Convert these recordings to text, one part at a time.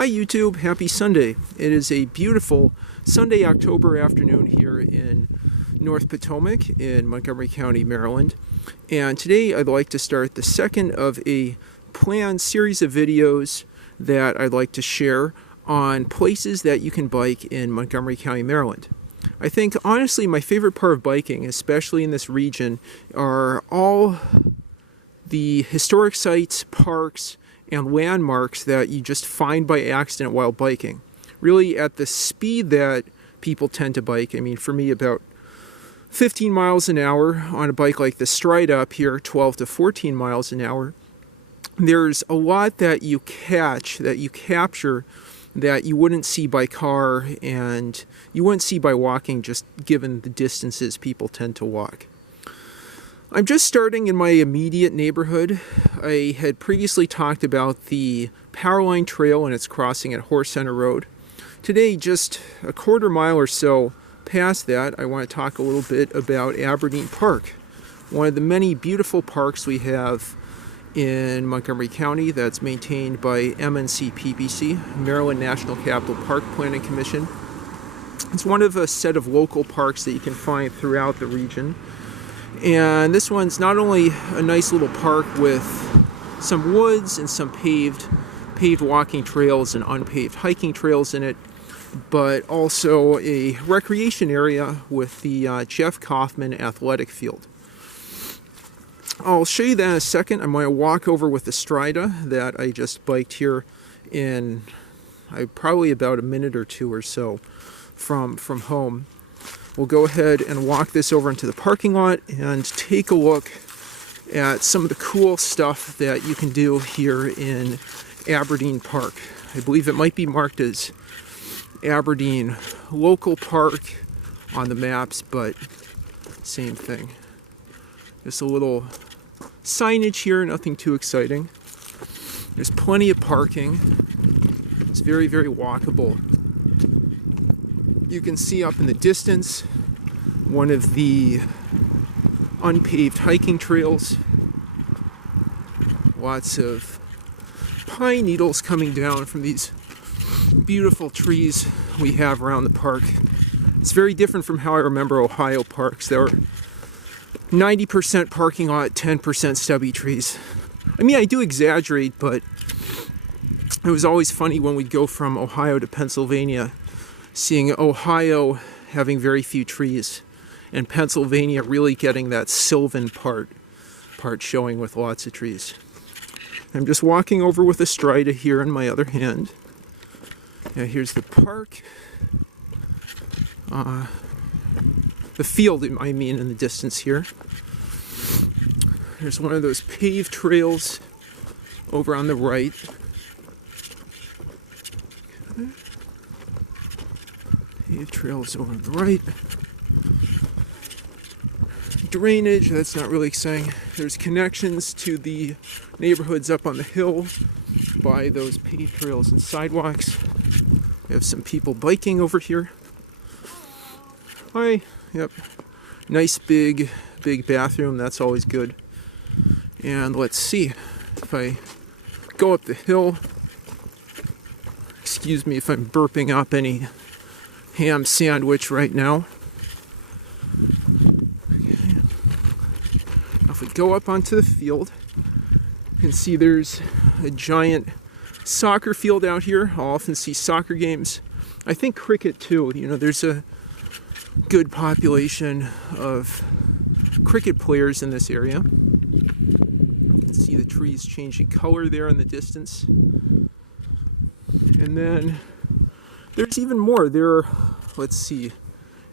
Hi YouTube, happy Sunday. It is a beautiful Sunday, October afternoon here in North Potomac in Montgomery County, Maryland. And today I'd like to start the second of a planned series of videos that I'd like to share on places that you can bike in Montgomery County, Maryland. I think honestly my favorite part of biking, especially in this region, are all the historic sites, parks, and landmarks that you just find by accident while biking. Really at the speed that people tend to bike. I mean, for me, about 15 miles an hour on a bike like the Strida up here, 12 to 14 miles an hour. There's a lot that you capture that you wouldn't see by car and you wouldn't see by walking, just given the distances people tend to walk. I'm just starting in my immediate neighborhood. I had previously talked about the Powerline Trail and its crossing at Horse Center Road. Today, just a quarter mile or so past that, I want to talk a little bit about Aberdeen Park, one of the many beautiful parks we have in Montgomery County that's maintained by MNC-PPC, Maryland National Capital Park Planning Commission. It's one of a set of local parks that you can find throughout the region. And this one's not only a nice little park with some woods and some paved walking trails and unpaved hiking trails in it, but also a recreation area with the Jeff Kaufman athletic field. I'll show you that in a second. I'm going to walk over with the Strida that I just biked here in probably about a minute or two or so from home. We'll go ahead and walk this over into the parking lot and take a look at some of the cool stuff that you can do here in Aberdeen Park. I believe it might be marked as Aberdeen Local Park on the maps, but same thing. Just a little signage here, nothing too exciting. There's plenty of parking. It's very, very walkable. You can see up in the distance one of the unpaved hiking trails. Lots of pine needles coming down from these beautiful trees we have around the park. It's very different from how I remember Ohio parks. There are 90% parking lot, 10% stubby trees. I mean, I do exaggerate, but it was always funny when we'd go from Ohio to Pennsylvania, seeing Ohio having very few trees and Pennsylvania really getting that sylvan part showing with lots of trees. I'm just walking over with a Strida here in my other hand. Yeah, here's the park. The field, I mean, in the distance here. There's one of those paved trails over on the right. Paved trails over on the right. Drainage, that's not really exciting. There's connections to the neighborhoods up on the hill by those paved trails and sidewalks. We have some people biking over here. Hi, yep. Nice big bathroom, that's always good. And let's see, if I go up the hill, excuse me if I'm burping up any ham sandwich right now. Okay. Now if we go up onto the field, you can see there's a giant soccer field out here. I'll often see soccer games. I think cricket too. You know, there's a good population of cricket players in this area. You can see the trees changing color there in the distance. And then there's even more. Let's see.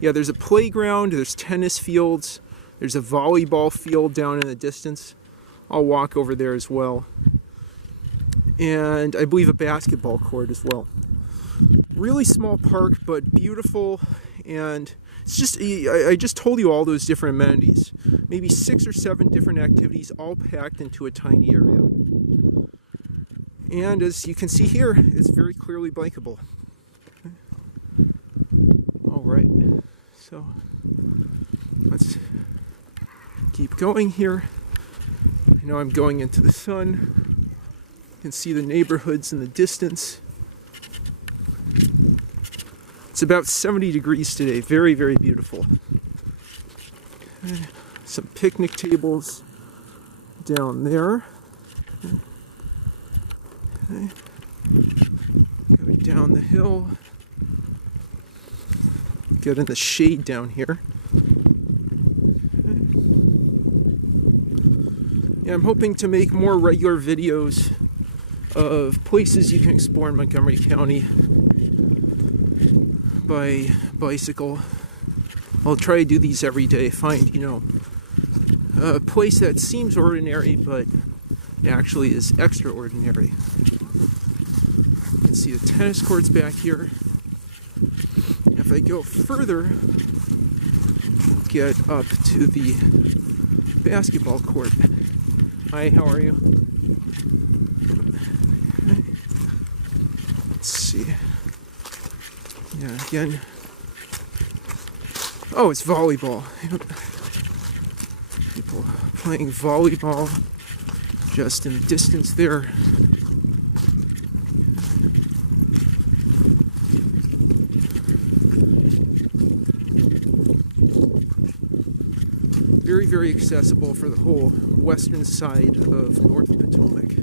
Yeah, there's a playground, there's tennis fields, there's a volleyball field down in the distance. I'll walk over there as well. And I believe a basketball court as well. Really small park, but beautiful. And it's just, I just told you all those different amenities. Maybe 6 or 7 different activities all packed into a tiny area. And as you can see here, it's very clearly bikeable. All right, so let's keep going here. I know I'm going into the sun. You can see the neighborhoods in the distance. It's about 70 degrees today. Very, very beautiful. Okay. Some picnic tables down there. Okay. Go down the hill. Get in the shade down here. Okay. Yeah, I'm hoping to make more regular videos of places you can explore in Montgomery County by bicycle. I'll try to do these every day. Find, a place that seems ordinary but actually is extraordinary. You can see the tennis courts back here. If I go further, we'll get up to the basketball court. Hi, how are you? Okay. Let's see. Yeah, again. Oh, it's volleyball. People playing volleyball just in the distance there. Very, very accessible for the whole western side of North Potomac.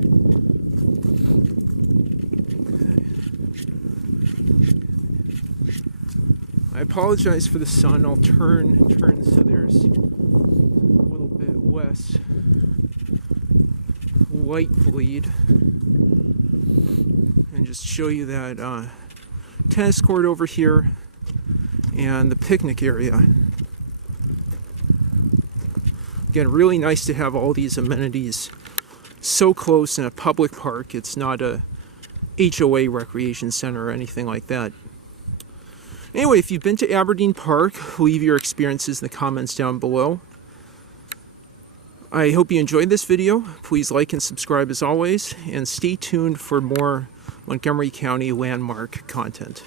I apologize for the sun. I'll turn so there's a little bit less light bleed, and just show you that tennis court over here and the picnic area. Again, really nice to have all these amenities so close in a public park. It's not a HOA recreation center or anything like that. Anyway, if you've been to Aberdeen Park, leave your experiences in the comments down below. I hope you enjoyed this video. Please like and subscribe as always, and stay tuned for more Montgomery County landmark content.